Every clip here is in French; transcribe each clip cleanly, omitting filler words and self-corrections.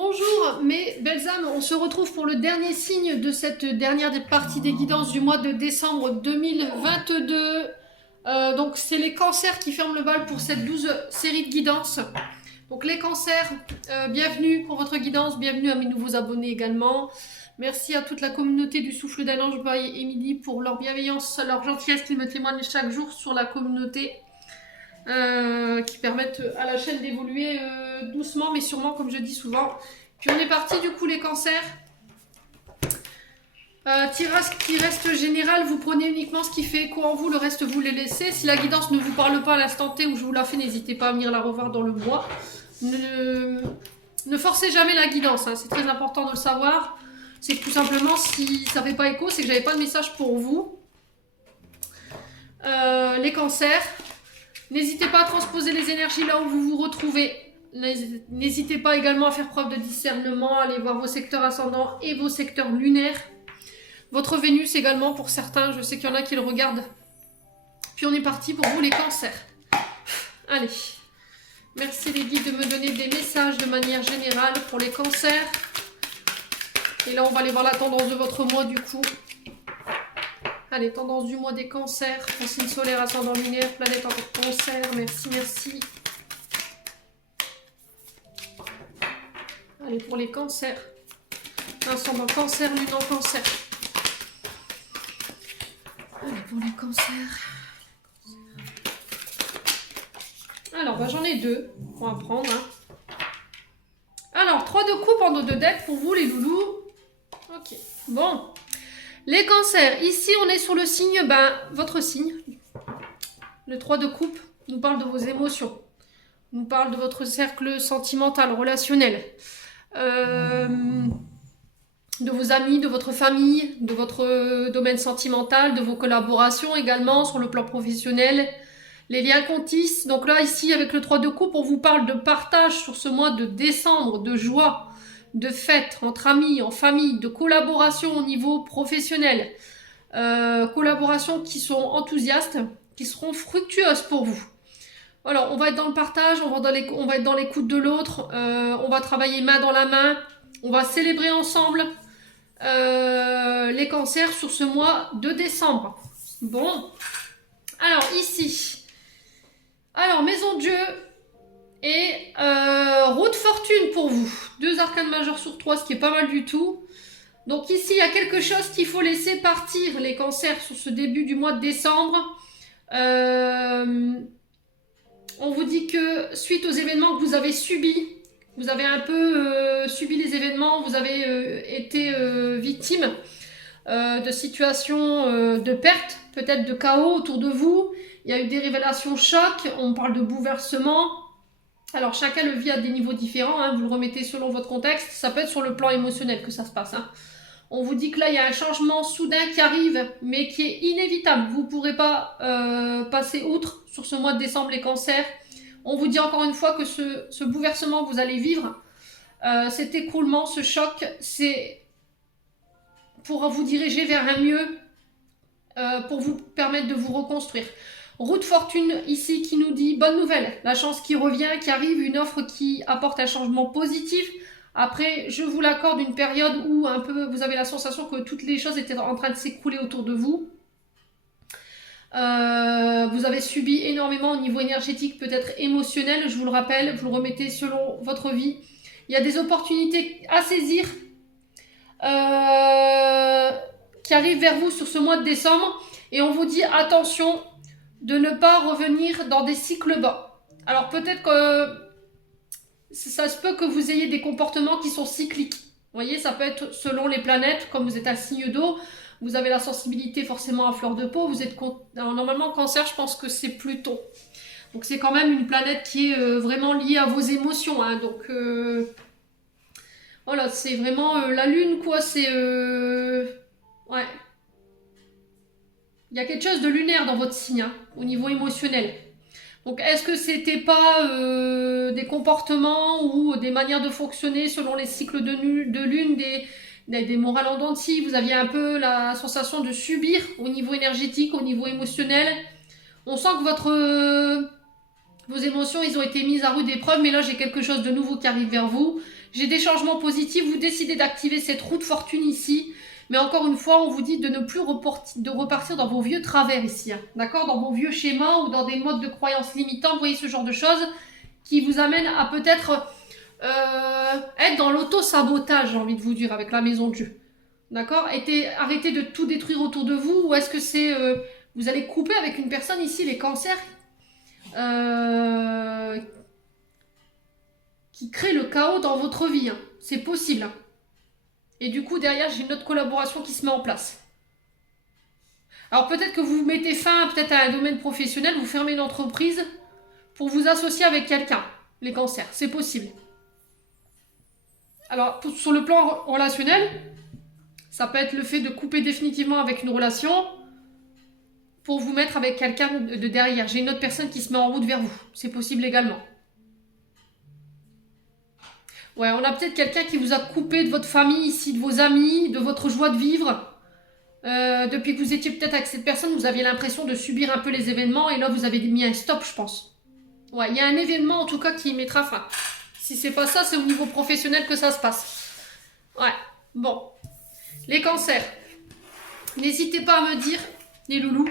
Bonjour mes belles âmes, on se retrouve pour le dernier signe de cette dernière partie des guidances du mois de décembre 2022. Donc c'est les cancers qui ferment le bal pour cette 12 série de guidances. Donc les cancers, bienvenue pour votre guidance, bienvenue à mes nouveaux abonnés également. Merci à toute la communauté du Souffle d'un Ange by Émilie pour leur bienveillance, leur gentillesse qu'ils me témoignent chaque jour sur la communauté. Qui permettent à la chaîne d'évoluer doucement mais sûrement, comme je dis souvent. Puis on est parti du coup les cancers. Tirage qui reste général, vous prenez uniquement ce qui fait écho en vous, le reste vous les laissez. Si la guidance ne vous parle pas à l'instant T où je vous la fais, n'hésitez pas à venir la revoir dans le mois. Ne forcez jamais la guidance, hein, c'est très important de le savoir. C'est que tout simplement, si ça ne fait pas écho, c'est que j'avais pas de message pour vous. Les cancers. N'hésitez pas à transposer les énergies là où vous vous retrouvez. N'hésitez pas également à faire preuve de discernement, à aller voir vos secteurs ascendants et vos secteurs lunaires. Votre Vénus également pour certains, je sais qu'il y en a qui le regardent. Puis on est parti pour vous les cancers. Allez, merci les guides de me donner des messages de manière générale pour les cancers. Et là on va aller voir la tendance de votre mois du coup. Allez, tendance du mois des cancers, signe solaire, ascendant lunaire, planète en cancer, merci, merci. Allez, pour les cancers, ascendant cancer, lune en cancer. Allez, pour les cancers. Alors, bah, j'en ai deux, on va prendre. Hein. Alors, 3 de coupe en dos de deck pour vous les loulous. Ok, bon. Les cancers, ici on est sur le signe, votre signe. Le 3 de coupe nous parle de vos émotions, nous parle de votre cercle sentimental, relationnel, de vos amis, de votre famille, de votre domaine sentimental, de vos collaborations également sur le plan professionnel, les liens qu'on tisse. Donc là, ici, avec le 3 de coupe, on vous parle de partage sur ce mois de décembre, de joie, de fêtes entre amis, en famille, de collaboration au niveau professionnel, collaborations qui sont enthousiastes, qui seront fructueuses pour vous. Alors, on va être dans le partage, on va être dans l'écoute de l'autre, on va travailler main dans la main, on va célébrer ensemble les cancers sur ce mois de décembre. Bon, alors ici, alors Maison Dieu, et roue de fortune pour vous. 2 arcanes majeures sur 3, ce qui est pas mal du tout. Donc ici, il y a quelque chose qu'il faut laisser partir, les cancers, sur ce début du mois de décembre. On vous dit que suite aux événements que vous avez subis, vous avez un peu subi les événements, vous avez été victime de situations de perte, peut-être de chaos autour de vous. Il y a eu des révélations chocs, on parle de bouleversement. Alors chacun le vit à des niveaux différents, hein, vous le remettez selon votre contexte, ça peut être sur le plan émotionnel que ça se passe. Hein. On vous dit que là il y a un changement soudain qui arrive, mais qui est inévitable, vous ne pourrez pas passer outre sur ce mois de décembre les cancers. On vous dit encore une fois que ce bouleversement que vous allez vivre, cet écroulement, ce choc, c'est pour vous diriger vers un mieux, pour vous permettre de vous reconstruire. Roue de fortune ici qui nous dit bonne nouvelle, la chance qui revient, qui arrive, une offre qui apporte un changement positif. Après, je vous l'accorde, une période où un peu vous avez la sensation que toutes les choses étaient en train de s'écrouler autour de vous. Vous avez subi énormément au niveau énergétique, peut-être émotionnel, je vous le rappelle, vous le remettez selon votre vie. Il y a des opportunités à saisir qui arrivent vers vous sur ce mois de décembre et on vous dit attention de ne pas revenir dans des cycles bas. Alors peut-être que ça se peut que vous ayez des comportements qui sont cycliques. Vous voyez, ça peut être selon les planètes, comme vous êtes un signe d'eau, vous avez la sensibilité forcément à fleur de peau, vous êtes alors, normalement cancer, je pense que c'est Pluton. Donc c'est quand même une planète qui est vraiment liée à vos émotions. Hein. Donc voilà, c'est vraiment la lune quoi, c'est... ouais. Il y a quelque chose de lunaire dans votre signe, hein, au niveau émotionnel. Donc, est-ce que c'était pas des comportements ou des manières de fonctionner selon les cycles de lune, des morales en dents de scie? Vous aviez un peu la sensation de subir au niveau énergétique, au niveau émotionnel. On sent que vos émotions, ils ont été mises à rude épreuve, mais là, j'ai quelque chose de nouveau qui arrive vers vous. J'ai des changements positifs, vous décidez d'activer cette roue de fortune ici. Mais encore une fois, on vous dit de ne plus repartir dans vos vieux travers ici. Hein, d'accord? Dans vos vieux schémas ou dans des modes de croyances limitants. Vous voyez ce genre de choses qui vous amènent à peut-être être dans l'auto-sabotage, j'ai envie de vous dire, avec la maison de jeu. D'accord? Arrêtez de tout détruire autour de vous. Ou est-ce que c'est... vous allez couper avec une personne ici, les cancers, qui crée le chaos dans votre vie. Hein. C'est possible. Hein. Et du coup, derrière, j'ai une autre collaboration qui se met en place. Alors peut-être que vous mettez fin peut-être à un domaine professionnel, vous fermez une entreprise pour vous associer avec quelqu'un, les cancers. C'est possible. Alors, sur le plan relationnel, ça peut être le fait de couper définitivement avec une relation pour vous mettre avec quelqu'un de derrière. J'ai une autre personne qui se met en route vers vous. C'est possible également. Ouais, on a peut-être quelqu'un qui vous a coupé de votre famille ici, de vos amis, de votre joie de vivre. Depuis que vous étiez peut-être avec cette personne, vous aviez l'impression de subir un peu les événements et là, vous avez mis un stop, je pense. Ouais, il y a un événement en tout cas qui mettra fin. Si c'est pas ça, c'est au niveau professionnel que ça se passe. Ouais, bon. Les cancers. N'hésitez pas à me dire, les loulous.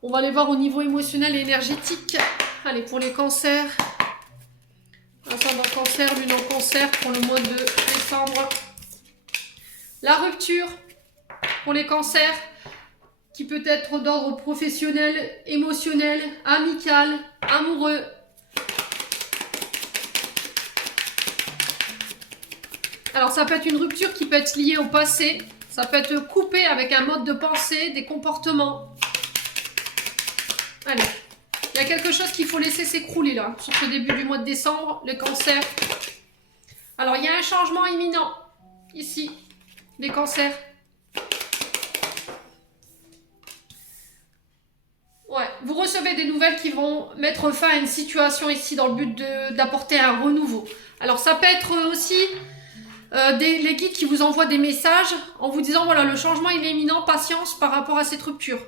On va aller voir au niveau émotionnel et énergétique. Allez, pour les cancers. Ascendant cancer, lune en cancer pour le mois de décembre. La rupture pour les cancers, qui peut être d'ordre professionnel, émotionnel, amical, amoureux. Alors ça peut être une rupture qui peut être liée au passé, ça peut être coupé avec un mode de pensée, des comportements. Allez, il y a quelque chose qu'il faut laisser s'écrouler là, sur ce début du mois de décembre, le cancer. Alors il y a un changement imminent, ici, les cancers. Ouais, vous recevez des nouvelles qui vont mettre fin à une situation ici dans le but d'apporter un renouveau. Alors ça peut être aussi les guides qui vous envoient des messages en vous disant voilà, le changement il est imminent, patience par rapport à cette rupture.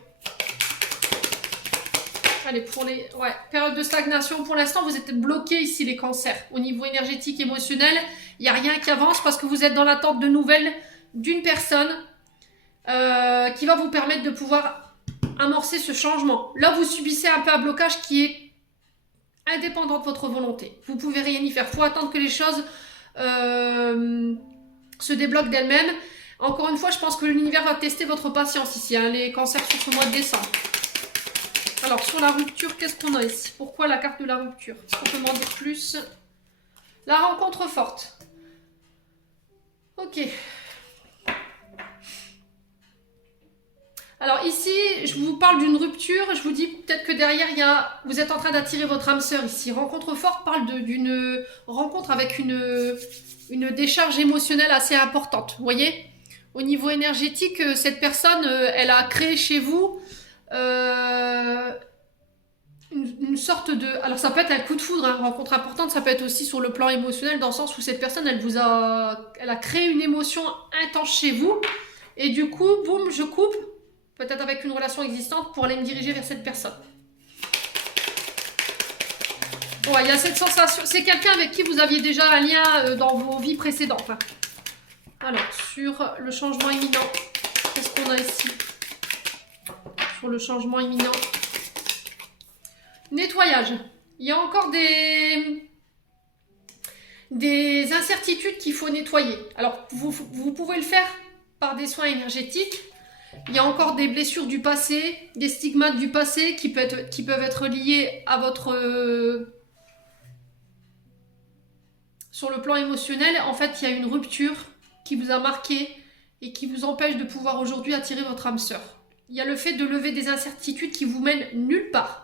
Allez, pour les période de stagnation, pour l'instant vous êtes bloqués ici les cancers. Au niveau énergétique, émotionnel, il n'y a rien qui avance parce que vous êtes dans l'attente de nouvelles d'une personne qui va vous permettre de pouvoir amorcer ce changement. Là, vous subissez un peu un blocage qui est indépendant de votre volonté. Vous pouvez rien y faire. Il faut attendre que les choses se débloquent d'elles-mêmes. Encore une fois, je pense que l'univers va tester votre patience ici, hein, les cancers sur ce mois de décembre. Alors, sur la rupture, qu'est-ce qu'on a ici? Pourquoi la carte de la rupture? Est-ce qu'on peut m'en dire plus? La rencontre forte. Ok. Alors ici, je vous parle d'une rupture, je vous dis peut-être que derrière, vous êtes en train d'attirer votre âme sœur ici. Rencontre forte parle d'une rencontre avec une décharge émotionnelle assez importante, vous voyez? Au niveau énergétique, cette personne, elle a créé chez vous une sorte de... Alors ça peut être un coup de foudre, hein, rencontre importante, ça peut être aussi sur le plan émotionnel, dans le sens où cette personne, elle a créé une émotion intense chez vous, et du coup, boum, je coupe, peut-être avec une relation existante, pour aller me diriger vers cette personne. Ouais, il y a cette sensation, c'est quelqu'un avec qui vous aviez déjà un lien dans vos vies précédentes. Hein. Alors, sur le changement imminent, qu'est-ce qu'on a ici? Sur le changement imminent. Nettoyage. Il y a encore des incertitudes qu'il faut nettoyer. Alors, vous pouvez le faire par des soins énergétiques. Il y a encore des blessures du passé, des stigmates du passé qui peuvent être liés à votre... Sur le plan émotionnel, en fait, il y a une rupture qui vous a marqué et qui vous empêche de pouvoir aujourd'hui attirer votre âme sœur. Il y a le fait de lever des incertitudes qui vous mènent nulle part.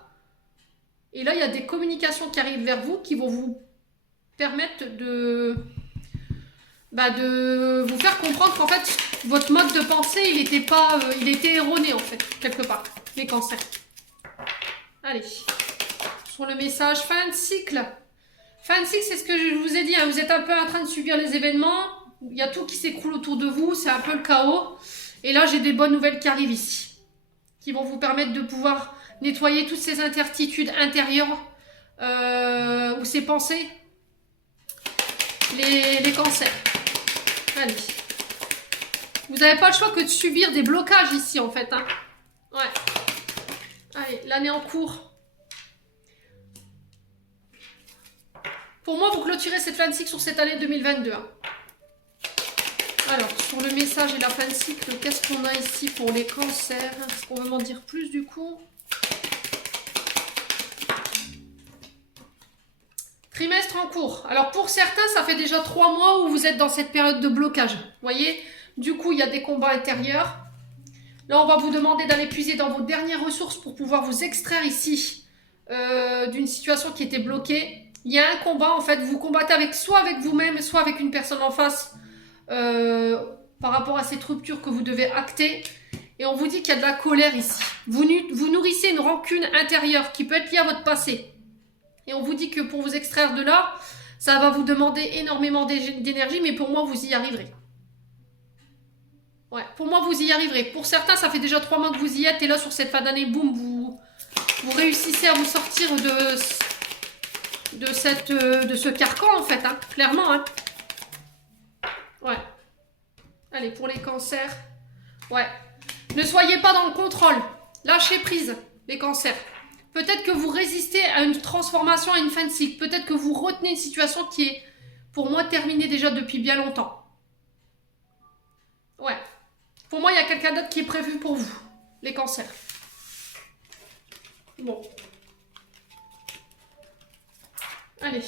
Et là, il y a des communications qui arrivent vers vous qui vont vous permettre de vous faire comprendre qu'en fait, votre mode de pensée, il était erroné en fait, quelque part, les cancers. Allez, sur le message, fin de cycle. Fin de cycle, c'est ce que je vous ai dit, hein, vous êtes un peu en train de subir les événements, il y a tout qui s'écroule autour de vous, c'est un peu le chaos. Et là, j'ai des bonnes nouvelles qui arrivent ici, qui vont vous permettre de pouvoir nettoyer toutes ces incertitudes intérieures ou ces pensées les cancers. Allez. Vous n'avez pas le choix que de subir des blocages ici, en fait. Hein. Ouais. Allez, l'année en cours. Pour moi, vous clôturez cette fin de cycle sur cette année 2022. Hein. Alors, sur le message et la fin de cycle, qu'est-ce qu'on a ici pour les cancers? Est-ce qu'on veut m'en dire plus du coup? Trimestre en cours. Alors, pour certains, ça fait déjà 3 mois où vous êtes dans cette période de blocage. Vous voyez? Du coup, il y a des combats intérieurs. Là, on va vous demander d'aller puiser dans vos dernières ressources pour pouvoir vous extraire ici d'une situation qui était bloquée. Il y a un combat, en fait. Vous combattez soit avec vous-même, soit avec une personne en face. Par rapport à cette rupture que vous devez acter, et on vous dit qu'il y a de la colère ici. Vous nourrissez une rancune intérieure qui peut être liée à votre passé, et on vous dit que pour vous extraire de là, ça va vous demander énormément d'énergie, mais pour moi vous y arriverez. Ouais, pour moi vous y arriverez. Pour certains ça fait déjà 3 mois que vous y êtes, et là sur cette fin d'année, boum, vous réussissez à vous sortir de ce carcan en fait, hein, clairement. Hein. Ouais. Allez, pour les cancers. Ouais. Ne soyez pas dans le contrôle. Lâchez prise, les cancers. Peut-être que vous résistez à une transformation, à une fin de cycle. Peut-être que vous retenez une situation qui est, pour moi, terminée déjà depuis bien longtemps. Ouais. Pour moi, il y a quelqu'un d'autre qui est prévu pour vous, les cancers. Bon. Allez.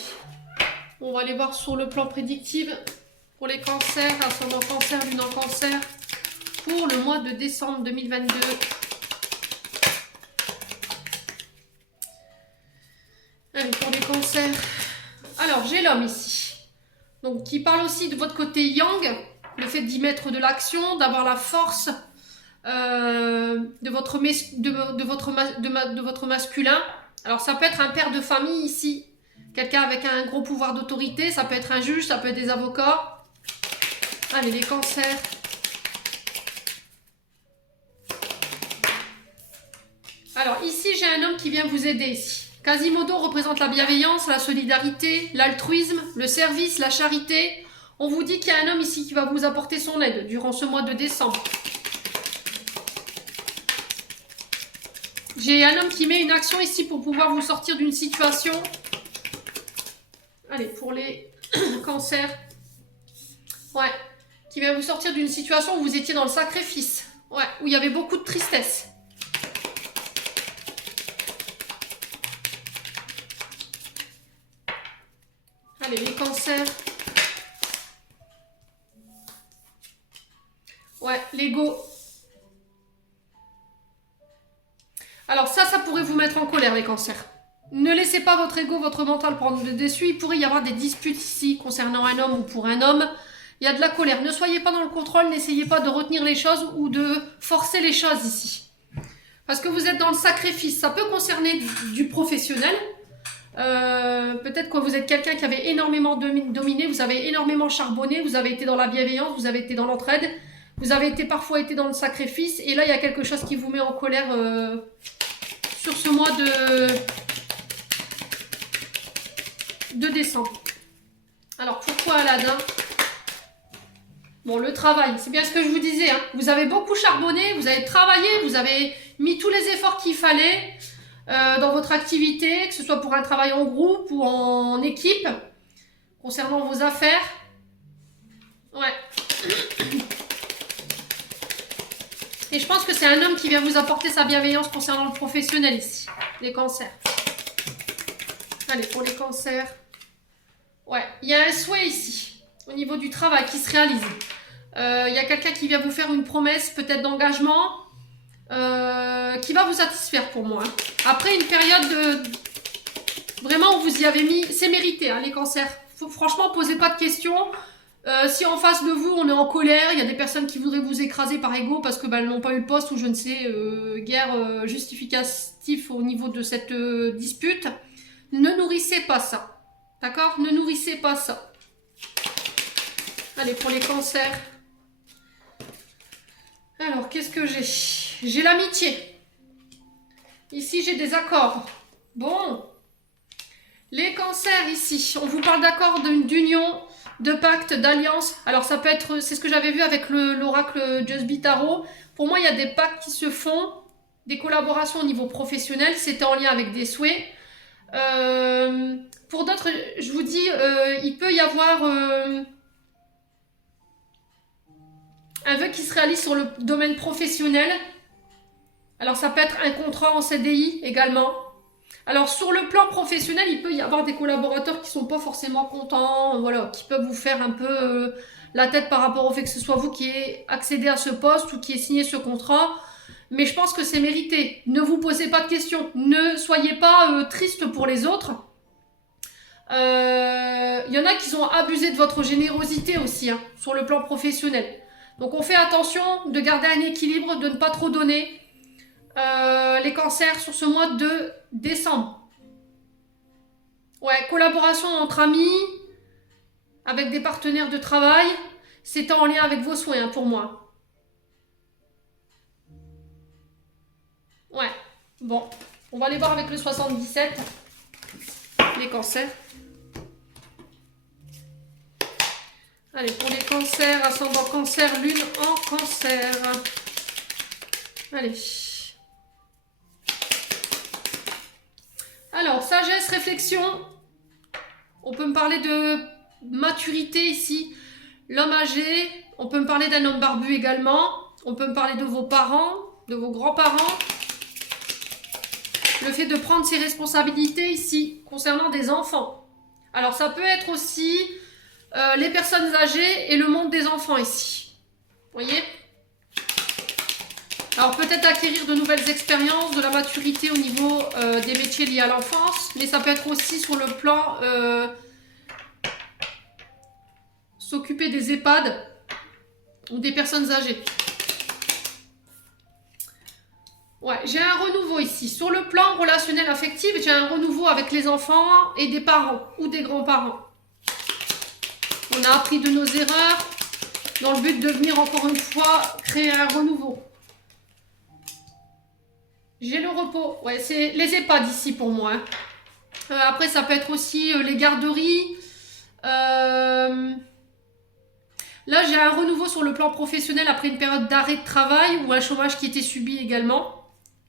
On va aller voir sur le plan prédictif. Pour les cancers, ascendant cancer, lune en cancer, pour le mois de décembre 2022. Allez, pour les cancers. Alors, j'ai l'homme ici. Donc, qui parle aussi de votre côté yang, le fait d'y mettre de l'action, d'avoir la force de votre masculin. Alors, ça peut être un père de famille ici. Quelqu'un avec un gros pouvoir d'autorité. Ça peut être un juge, ça peut être des avocats. Allez, les cancers. Alors, ici, j'ai un homme qui vient vous aider ici. Quasimodo représente la bienveillance, la solidarité, l'altruisme, le service, la charité. On vous dit qu'il y a un homme ici qui va vous apporter son aide durant ce mois de décembre. J'ai un homme qui met une action ici pour pouvoir vous sortir d'une situation. Allez, pour les cancers. Ouais. Qui va vous sortir d'une situation où vous étiez dans le sacrifice. Ouais, où il y avait beaucoup de tristesse. Allez, les cancers. Ouais, l'ego. Alors ça pourrait vous mettre en colère, les cancers. Ne laissez pas votre ego, votre mental prendre le dessus. Il pourrait y avoir des disputes ici concernant un homme ou pour un homme. Il y a de la colère. Ne soyez pas dans le contrôle, n'essayez pas de retenir les choses ou de forcer les choses ici. Parce que vous êtes dans le sacrifice. Ça peut concerner du professionnel. Peut-être que vous êtes quelqu'un qui avait énormément dominé, vous avez énormément charbonné, vous avez été dans la bienveillance, vous avez été dans l'entraide, vous avez parfois été dans le sacrifice. Et là, il y a quelque chose qui vous met en colère sur ce mois de décembre. Alors, pourquoi Aladdin ? Bon, le travail, c'est bien ce que je vous disais. Hein. Vous avez beaucoup charbonné, vous avez travaillé, vous avez mis tous les efforts qu'il fallait dans votre activité, que ce soit pour un travail en groupe ou en équipe, concernant vos affaires. Ouais. Et je pense que c'est un homme qui vient vous apporter sa bienveillance concernant le professionnel ici, les cancers. Allez, pour les cancers. Ouais, il y a un souhait ici, au niveau du travail, qui se réalise. Il y a quelqu'un qui vient vous faire une promesse, peut-être d'engagement, qui va vous satisfaire pour moi. Hein. Après une période vraiment où vous y avez mis, c'est mérité, hein, les cancers. Franchement, posez pas de questions. Si en face de vous, on est en colère, il y a des personnes qui voudraient vous écraser par ego parce que elles n'ont pas eu le poste ou je ne sais, guère justificatif au niveau de cette dispute. Ne nourrissez pas ça. D'accord? Ne nourrissez pas ça. Allez, pour les cancers. Alors, qu'est-ce que j'ai? J'ai l'amitié. Ici, j'ai des accords. Bon. Les cancers, ici, on vous parle d'accords d'union, de pacte, d'alliance. Alors ça peut être, c'est ce que j'avais vu avec l'oracle Just Be Tarot. Pour moi, il y a des pactes qui se font, des collaborations au niveau professionnel. C'était en lien avec des souhaits. Pour d'autres, je vous dis, il peut y avoir un vœu qui se réalise sur le domaine professionnel. Alors ça peut être un contrat en CDI également. Alors sur le plan professionnel, il peut y avoir des collaborateurs qui sont pas forcément contents, voilà, qui peuvent vous faire un peu la tête par rapport au fait que ce soit vous qui ayez accédé à ce poste ou qui ayez signé ce contrat. Mais je pense que c'est mérité. Ne vous posez pas de questions. Ne soyez pas triste pour les autres. Il y en a qui ont abusé de votre générosité aussi, hein, sur le plan professionnel. Donc on fait attention de garder un équilibre, de ne pas trop donner. Les cancers sur ce mois de décembre. Ouais, collaboration entre amis, avec des partenaires de travail. C'est en lien avec vos soins, hein, pour moi. Ouais, bon. On va aller voir avec le 77. Les cancers. Allez, pour les cancers, ascendant cancer, lune en cancer. Allez. Alors, sagesse, réflexion. On peut me parler de maturité ici. L'homme âgé. On peut me parler d'un homme barbu également. On peut me parler de vos parents, de vos grands-parents. Le fait de prendre ses responsabilités ici, concernant des enfants. Alors, ça peut être aussi les personnes âgées et le monde des enfants ici. Vous voyez ? Alors peut-être acquérir de nouvelles expériences, de la maturité au niveau des métiers liés à l'enfance, mais ça peut être aussi sur le plan s'occuper des EHPAD ou des personnes âgées. Ouais, j'ai un renouveau ici. Sur le plan relationnel affectif, j'ai un renouveau avec les enfants et des parents ou des grands-parents. On a appris de nos erreurs dans le but de venir encore une fois créer un renouveau. J'ai le repos. Ouais, c'est les EHPAD ici pour moi. Hein. Après, ça peut être aussi les garderies. Là, j'ai un renouveau sur le plan professionnel après une période d'arrêt de travail ou un chômage qui était subi également.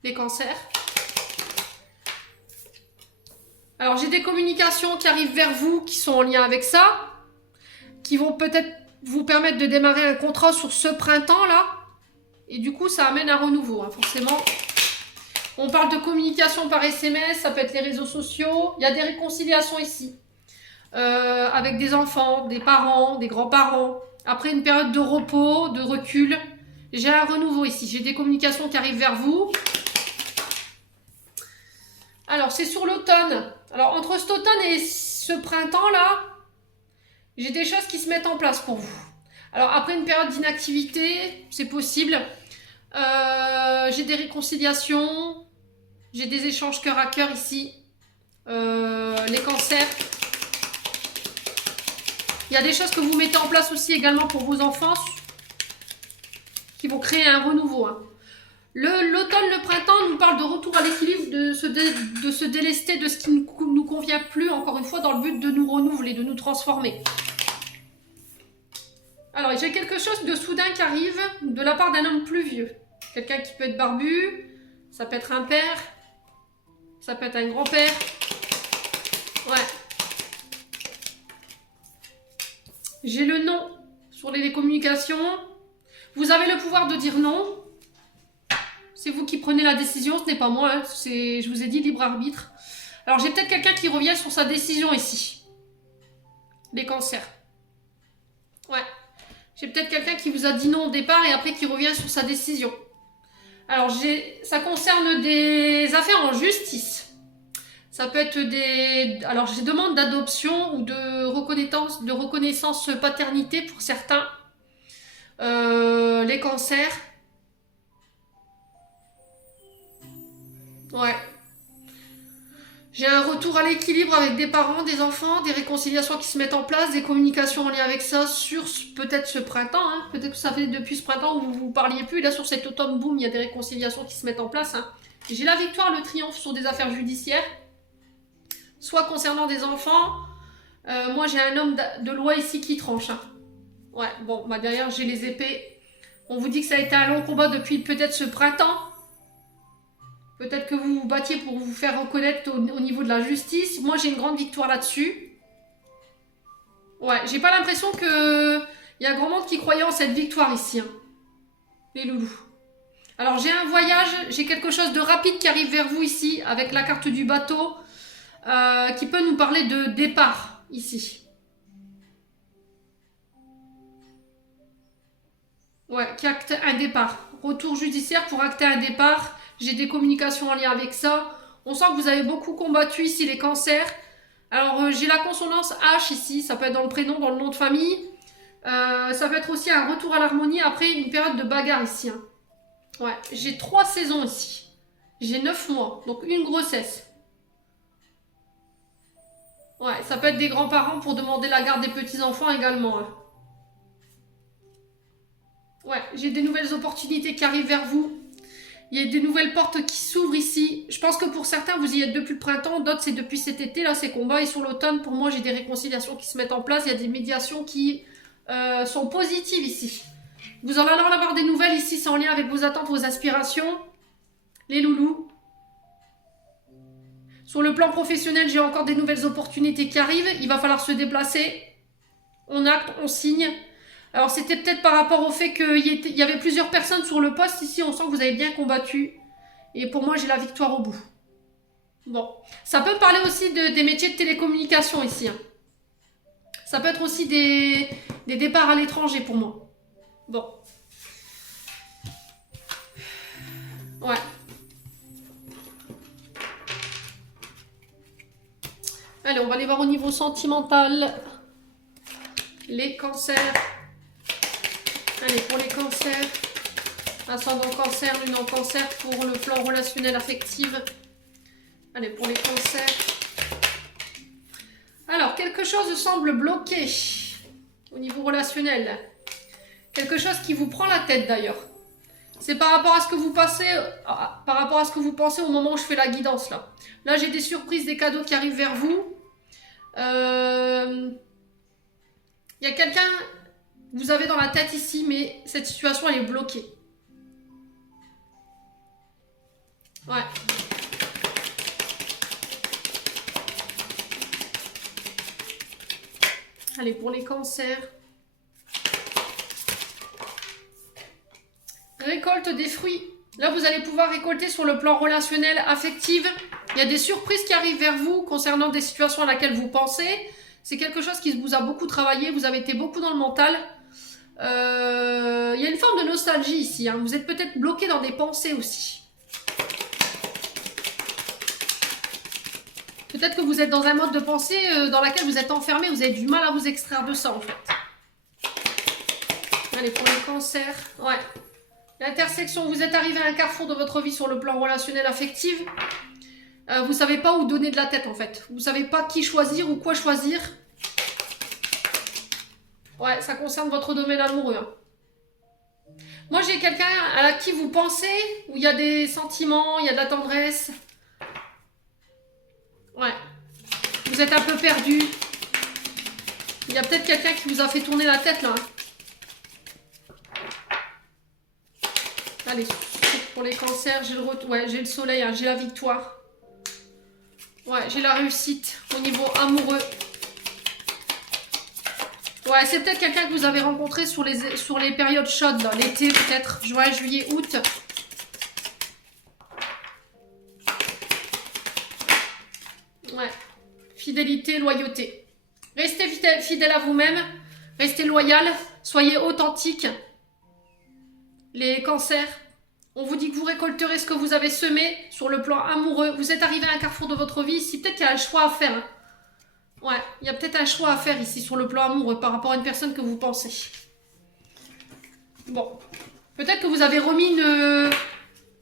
Les cancers. Alors, j'ai des communications qui arrivent vers vous qui sont en lien avec ça. Qui vont peut-être vous permettre de démarrer un contrat sur ce printemps-là. Et du coup, ça amène un renouveau, hein, forcément. On parle de communication par SMS, ça peut être les réseaux sociaux. Il y a des réconciliations ici. Avec des enfants, des parents, des grands-parents. Après une période de repos, de recul, j'ai un renouveau ici. J'ai des communications qui arrivent vers vous. Alors, c'est sur l'automne. Alors, entre cet automne et ce printemps-là, j'ai des choses qui se mettent en place pour vous. Alors, après une période d'inactivité, c'est possible. J'ai des réconciliations. J'ai des échanges cœur à cœur ici. Les cancers. Il y a des choses que vous mettez en place aussi également pour vos enfants qui vont créer un renouveau. Hein. L'automne, le printemps nous parle de retour à l'équilibre, de se délester de ce qui ne nous convient plus, encore une fois, dans le but de nous renouveler, de nous transformer. Alors, j'ai quelque chose de soudain qui arrive de la part d'un homme plus vieux. Quelqu'un qui peut être barbu, ça peut être un père, ça peut être un grand-père. Ouais. J'ai le non sur les communications. Vous avez le pouvoir de dire non. C'est vous qui prenez la décision, ce n'est pas moi. Hein. Je vous ai dit libre arbitre. Alors, j'ai peut-être quelqu'un qui revient sur sa décision ici. Les cancers. Ouais. J'ai peut-être quelqu'un qui vous a dit non au départ et après qui revient sur sa décision. Alors, ça concerne des affaires en justice. Ça peut être des... Alors, j'ai demande d'adoption ou de reconnaissance paternité pour certains. Les cancers. Ouais. J'ai un retour à l'équilibre avec des parents, des enfants, des réconciliations qui se mettent en place, des communications en lien avec ça sur peut-être ce printemps. Hein. Peut-être que ça fait depuis ce printemps où vous ne parliez plus. Et là, sur cet automne, boum, il y a des réconciliations qui se mettent en place. Hein. J'ai la victoire, le triomphe sur des affaires judiciaires. Soit concernant des enfants, Moi, j'ai un homme de loi ici qui tranche. Hein. Ouais, bon, bah derrière, j'ai les épées. On vous dit que ça a été un long combat depuis peut-être ce printemps. Peut-être que vous vous battiez pour vous faire reconnaître au niveau de la justice. Moi, j'ai une grande victoire là-dessus. Ouais, j'ai pas l'impression que il y a grand monde qui croyait en cette victoire ici. Hein. Les loulous. Alors, j'ai un voyage, j'ai quelque chose de rapide qui arrive vers vous ici, avec la carte du bateau, qui peut nous parler de départ, ici. Ouais, qui acte un départ. Retour judiciaire pour acter un départ. J'ai des communications en lien avec ça. On sent que vous avez beaucoup combattu ici les cancers. Alors, j'ai la consonance H ici, ça peut être dans le prénom, dans le nom de famille. Ça peut être aussi un retour à l'harmonie après une période de bagarre ici. Hein. Ouais, j'ai 3 saisons ici. J'ai 9 mois, donc une grossesse. Ouais, ça peut être des grands-parents pour demander la garde des petits-enfants également. Hein. Ouais, j'ai des nouvelles opportunités qui arrivent vers vous. Il y a des nouvelles portes qui s'ouvrent ici. Je pense que pour certains, vous y êtes depuis le printemps. D'autres, c'est depuis cet été, là, ces combats. Et sur l'automne, pour moi, j'ai des réconciliations qui se mettent en place. Il y a des médiations qui sont positives ici. Vous en allez en avoir des nouvelles ici, c'est en lien avec vos attentes, vos aspirations. Les loulous. Sur le plan professionnel, j'ai encore des nouvelles opportunités qui arrivent. Il va falloir se déplacer. On acte, on signe. Alors, c'était peut-être par rapport au fait qu'il y avait plusieurs personnes sur le poste. Ici, on sent que vous avez bien combattu. Et pour moi, j'ai la victoire au bout. Bon. Ça peut me parler aussi des métiers de télécommunication ici. Hein. Ça peut être aussi des départs à l'étranger pour moi. Bon. Ouais. Allez, on va aller voir au niveau sentimental. Les cancers. Allez, pour les cancers. Ascendant cancer, lune en cancer pour le plan relationnel affectif. Allez, pour les cancers. Alors, quelque chose semble bloqué au niveau relationnel. Quelque chose qui vous prend la tête d'ailleurs. C'est par rapport à ce que vous pensez, au moment où je fais la guidance là. Là, j'ai des surprises, des cadeaux qui arrivent vers vous. Il y a quelqu'un, vous avez dans la tête ici, mais cette situation elle est bloquée. Ouais. Allez, pour les cancers. Récolte des fruits. Là, vous allez pouvoir récolter sur le plan relationnel, affectif. Il y a des surprises qui arrivent vers vous concernant des situations à laquelle vous pensez. C'est quelque chose qui vous a beaucoup travaillé. Vous avez été beaucoup dans le mental. Il y a une forme de nostalgie ici. Hein. Vous êtes peut-être bloqué dans des pensées aussi. Peut-être que vous êtes dans un mode de pensée dans lequel vous êtes enfermé. Vous avez du mal à vous extraire de ça, en fait. Allez, pour les cancers. Ouais. L'intersection, vous êtes arrivé à un carrefour de votre vie sur le plan relationnel affectif. Vous ne savez pas où donner de la tête en fait. Vous ne savez pas qui choisir ou quoi choisir. Ouais, ça concerne votre domaine amoureux. Hein. Moi, j'ai quelqu'un à qui vous pensez, où il y a des sentiments, il y a de la tendresse. Ouais. Vous êtes un peu perdu. Il y a peut-être quelqu'un qui vous a fait tourner la tête là. Hein. Allez, pour les cancers, j'ai le retour. Ouais, j'ai le soleil, hein, j'ai la victoire. Ouais, j'ai la réussite au niveau amoureux. Ouais, c'est peut-être quelqu'un que vous avez rencontré sur les périodes chaudes, l'été peut-être, juin, juillet, août. Ouais, fidélité, loyauté. Restez fidèle à vous-même, restez loyal, soyez authentique. Les cancers. On vous dit que vous récolterez ce que vous avez semé sur le plan amoureux. Vous êtes arrivé à un carrefour de votre vie. Ici, peut-être qu'il y a un choix à faire. Hein. Ouais, il y a peut-être un choix à faire ici sur le plan amoureux par rapport à une personne que vous pensez. Bon. Peut-être que vous avez remis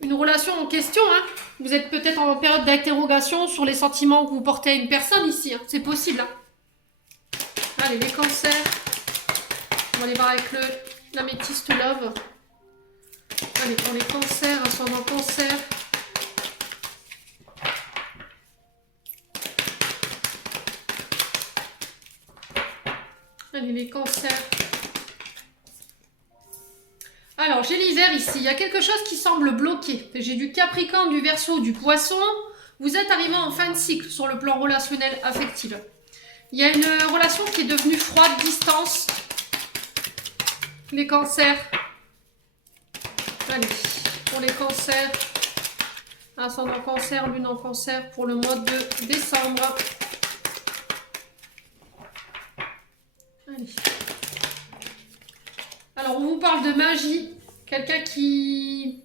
une relation en question. Hein. Vous êtes peut-être en période d'interrogation sur les sentiments que vous portez à une personne ici. Hein. C'est possible. Hein. Allez, les cancers. On va aller voir avec l'améthyste love. Allez, pour les cancers, ascendant cancer. Allez, les cancers. Alors, j'ai l'hiver ici. Il y a quelque chose qui semble bloqué. J'ai du Capricorne, du Verseau, du Poisson. Vous êtes arrivé en fin de cycle sur le plan relationnel affectif. Il y a une relation qui est devenue froide, distance. Les cancers. Allez, pour les cancers. Ascendant cancer, lune en cancer pour le mois de décembre. Allez. Alors, on vous parle de magie. Quelqu'un qui...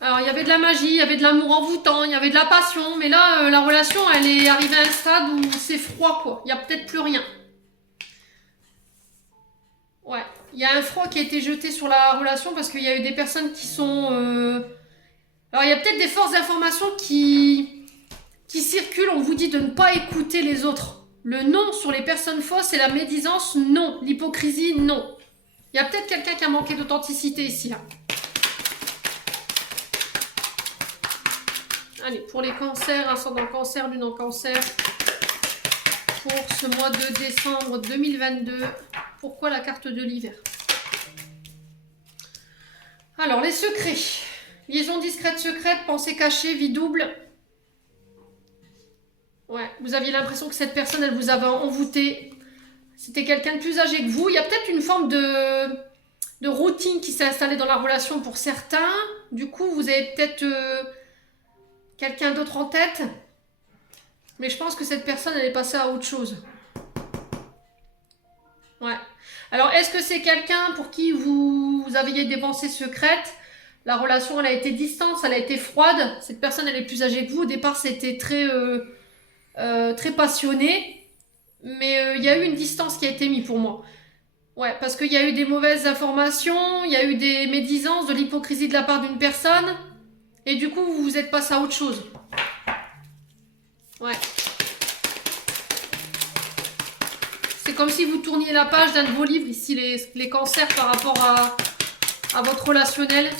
Alors, il y avait de la magie, il y avait de l'amour envoûtant, il y avait de la passion. Mais là, la relation, elle est arrivée à un stade où c'est froid, quoi. Il n'y a peut-être plus rien. Ouais. Il y a un froid qui a été jeté sur la relation parce qu'il y a eu des personnes qui sont... Alors, il y a peut-être des fausses informations qui circulent. On vous dit de ne pas écouter les autres. Le non sur les personnes fausses et la médisance, non. L'hypocrisie, non. Il y a peut-être quelqu'un qui a manqué d'authenticité ici, là. Allez, pour les cancers, ascendant cancer, lune en cancer, pour ce mois de décembre 2022, pourquoi la carte de l'hiver? Alors, les secrets. Liaison discrète, secrète, pensée cachée, vie double. Ouais, vous aviez l'impression que cette personne, elle vous avait envoûté. C'était quelqu'un de plus âgé que vous. Il y a peut-être une forme de routine qui s'est installée dans la relation pour certains. Du coup, vous avez peut-être quelqu'un d'autre en tête. Mais je pense que cette personne, elle est passée à autre chose. Ouais. Alors, est-ce que c'est quelqu'un pour qui vous aviez des pensées secrètes? La relation, elle a été distante, elle a été froide. Cette personne, elle est plus âgée que vous. Au départ, c'était très passionné. Mais il y a eu une distance qui a été mise pour moi. Ouais, parce qu'il y a eu des mauvaises informations, il y a eu des médisances, de l'hypocrisie de la part d'une personne. Et du coup, vous vous êtes passé à autre chose. Ouais. C'est comme si vous tourniez la page d'un de vos livres, ici, les cancers par rapport à votre relationnel.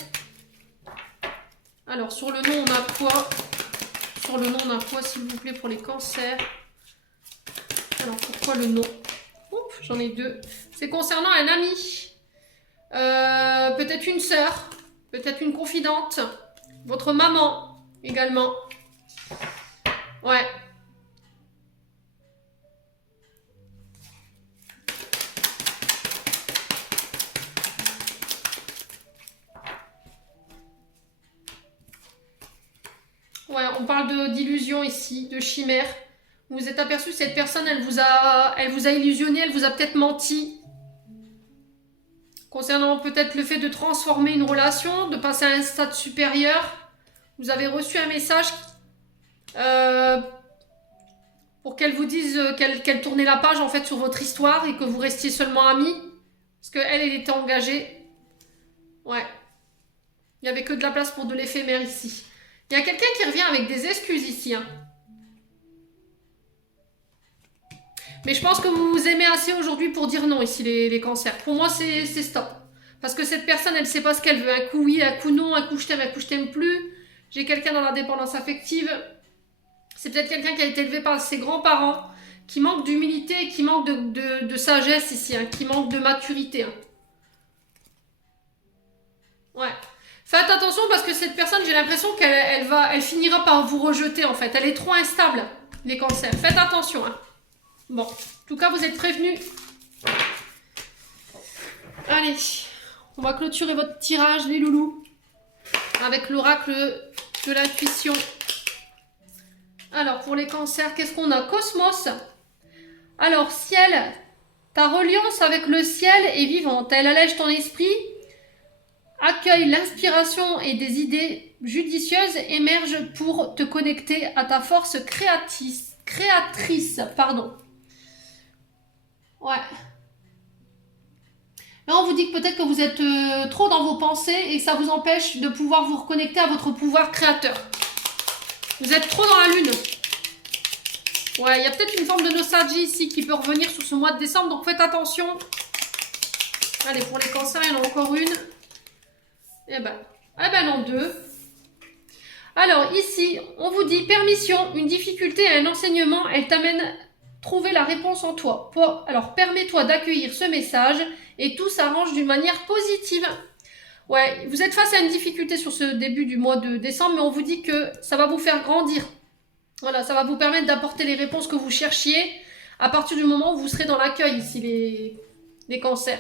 Alors, sur le nom, on a quoi? Sur le nom, on a quoi, s'il vous plaît, pour les cancers? Alors, pourquoi le nom? Oups, j'en ai deux. C'est concernant un ami. Peut-être une sœur. Peut-être une confidente. Votre maman, également. Ouais. Ouais, on parle d'illusion ici, de chimère. Vous vous êtes aperçu que cette personne, elle vous a illusionné, elle vous a peut-être menti. Concernant peut-être le fait de transformer une relation, de passer à un stade supérieur. Vous avez reçu un message pour qu'elle vous dise qu'elle tournait la page en fait sur votre histoire et que vous restiez seulement amis. Parce qu'elle, elle était engagée. Ouais. Il n'y avait que de la place pour de l'éphémère ici. Il y a quelqu'un qui revient avec des excuses ici. Hein. Mais je pense que vous vous aimez assez aujourd'hui pour dire non ici, les cancers. Pour moi, c'est stop. Parce que cette personne, elle ne sait pas ce qu'elle veut. Un coup oui, un coup non, un coup je t'aime plus. J'ai quelqu'un dans la dépendance affective. C'est peut-être quelqu'un qui a été élevé par ses grands-parents, qui manque d'humilité, qui manque de sagesse ici, hein, qui manque de maturité. Hein. Ouais. Faites attention parce que cette personne, j'ai l'impression qu'elle finira par vous rejeter en fait. Elle est trop instable, les cancers. Faites attention. Hein. Bon, en tout cas, vous êtes prévenus. Allez, on va clôturer votre tirage, les loulous, avec l'oracle de l'intuition. Alors, pour les cancers, qu'est-ce qu'on a? Cosmos. Alors, ciel, ta reliance avec le ciel est vivante. Elle allège ton esprit, accueille l'inspiration et des idées judicieuses émergent pour te connecter à ta force créatrice. Pardon. Ouais. Là, on vous dit que peut-être que vous êtes trop dans vos pensées et que ça vous empêche de pouvoir vous reconnecter à votre pouvoir créateur. Vous êtes trop dans la lune. Ouais, il y a peut-être une forme de nostalgie ici qui peut revenir sur ce mois de décembre, donc faites attention. Allez, pour les cancers, il y en a encore une. Eh ben non, deux. Alors, ici, on vous dit permission, une difficulté à un enseignement, elle t'amène trouver la réponse en toi. Alors, permets-toi d'accueillir ce message et tout s'arrange d'une manière positive. Ouais, vous êtes face à une difficulté sur ce début du mois de décembre, mais on vous dit que ça va vous faire grandir. Voilà, ça va vous permettre d'apporter les réponses que vous cherchiez à partir du moment où vous serez dans l'accueil, ici, les cancers.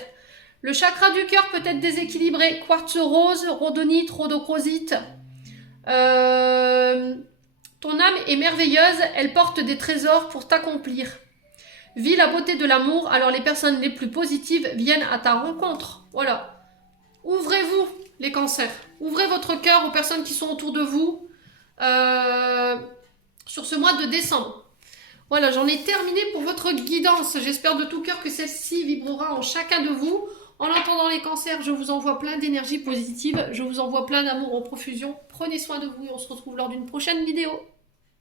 Le chakra du cœur peut être déséquilibré. Quartz rose, rhodonite, rhodochrosite. Ton âme est merveilleuse, elle porte des trésors pour t'accomplir. Vis la beauté de l'amour, alors les personnes les plus positives viennent à ta rencontre. Voilà. Ouvrez-vous, les cancers. Ouvrez votre cœur aux personnes qui sont autour de vous sur ce mois de décembre. Voilà, j'en ai terminé pour votre guidance. J'espère de tout cœur que celle-ci vibrera en chacun de vous. En entendant les cancers, je vous envoie plein d'énergie positive. Je vous envoie plein d'amour en profusion. Prenez soin de vous et on se retrouve lors d'une prochaine vidéo.